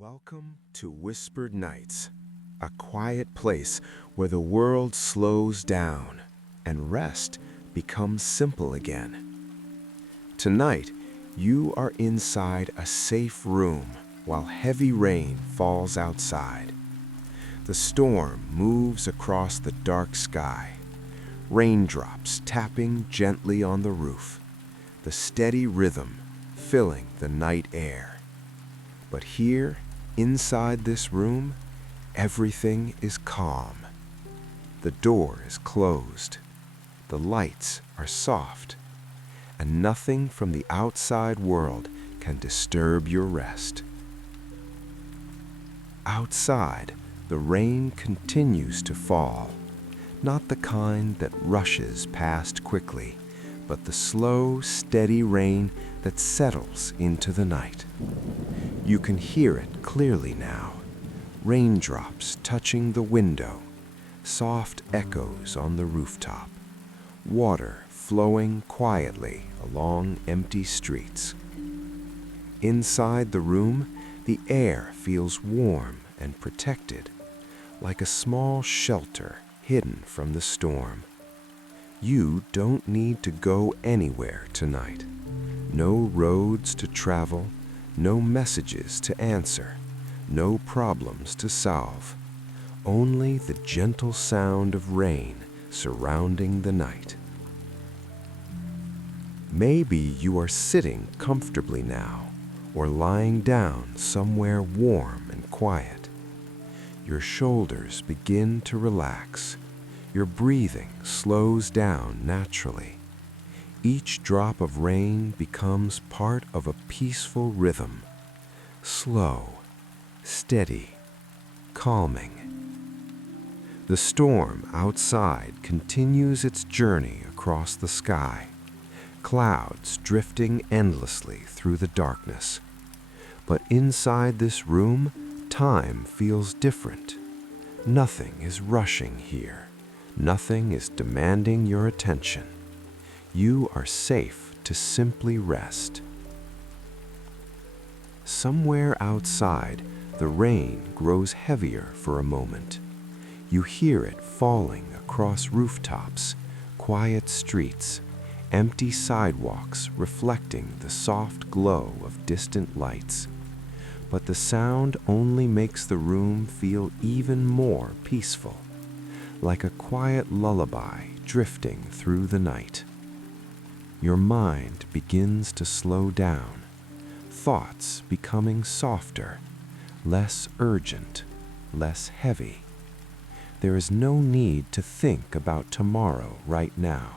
Welcome to Whispered Nights, a quiet place where the world slows down and rest becomes simple again. Tonight, you are inside a safe room while heavy rain falls outside. The storm moves across the dark sky, raindrops tapping gently on the roof, the steady rhythm filling the night air. But here, inside this room, everything is calm. The door is closed, the lights are soft, and nothing from the outside world can disturb your rest. Outside, the rain continues to fall, not the kind that rushes past quickly, but the slow, steady rain that settles into the night. You can hear it clearly now, raindrops touching the window, soft echoes on the rooftop, water flowing quietly along empty streets. Inside the room, the air feels warm and protected, like a small shelter hidden from the storm. You don't need to go anywhere tonight. No roads to travel, no messages to answer, no problems to solve. Only the gentle sound of rain surrounding the night. Maybe you are sitting comfortably now, or lying down somewhere warm and quiet. Your shoulders begin to relax. Your breathing slows down naturally. Each drop of rain becomes part of a peaceful rhythm, slow, steady, calming. The storm outside continues its journey across the sky, clouds drifting endlessly through the darkness. But inside this room, time feels different. Nothing is rushing here. Nothing is demanding your attention. You are safe to simply rest. Somewhere outside, the rain grows heavier for a moment. You hear it falling across rooftops, quiet streets, empty sidewalks reflecting the soft glow of distant lights. But the sound only makes the room feel even more peaceful, like a quiet lullaby drifting through the night. Your mind begins to slow down, thoughts becoming softer, less urgent, less heavy. There is no need to think about tomorrow right now.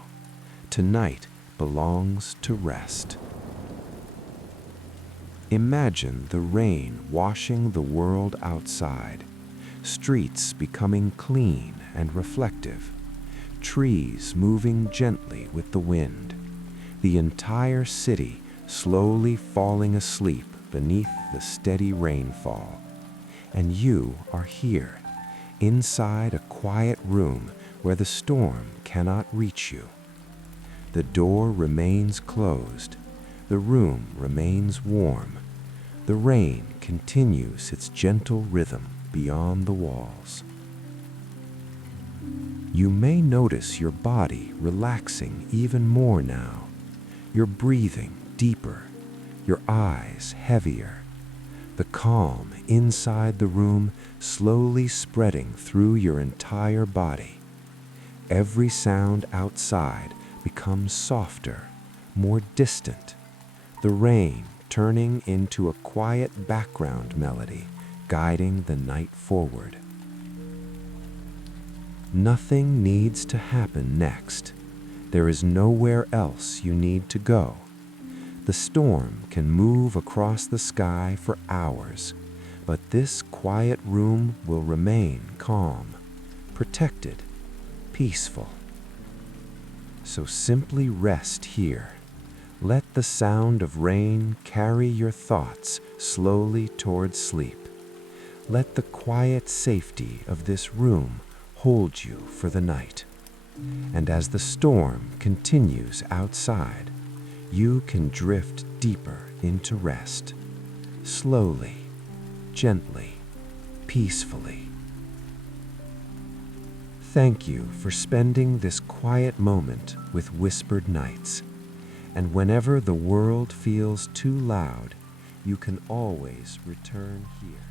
Tonight belongs to rest. Imagine the rain washing the world outside, streets becoming clean and reflective, trees moving gently with the wind, the entire city slowly falling asleep beneath the steady rainfall. And you are here, inside a quiet room where the storm cannot reach you. The door remains closed, the room remains warm, the rain continues its gentle rhythm beyond the walls. You may notice your body relaxing even more now, your breathing deeper, your eyes heavier, the calm inside the room slowly spreading through your entire body. Every sound outside becomes softer, more distant, the rain turning into a quiet background melody guiding the night forward. Nothing needs to happen next. There is nowhere else you need to go. The storm can move across the sky for hours, but this quiet room will remain calm, protected, peaceful. So simply rest here. Let the sound of rain carry your thoughts slowly towards sleep. Let the quiet safety of this room hold you for the night. And as the storm continues outside, you can drift deeper into rest, slowly, gently, peacefully. Thank you for spending this quiet moment with Whispered Nights. And whenever the world feels too loud, you can always return here.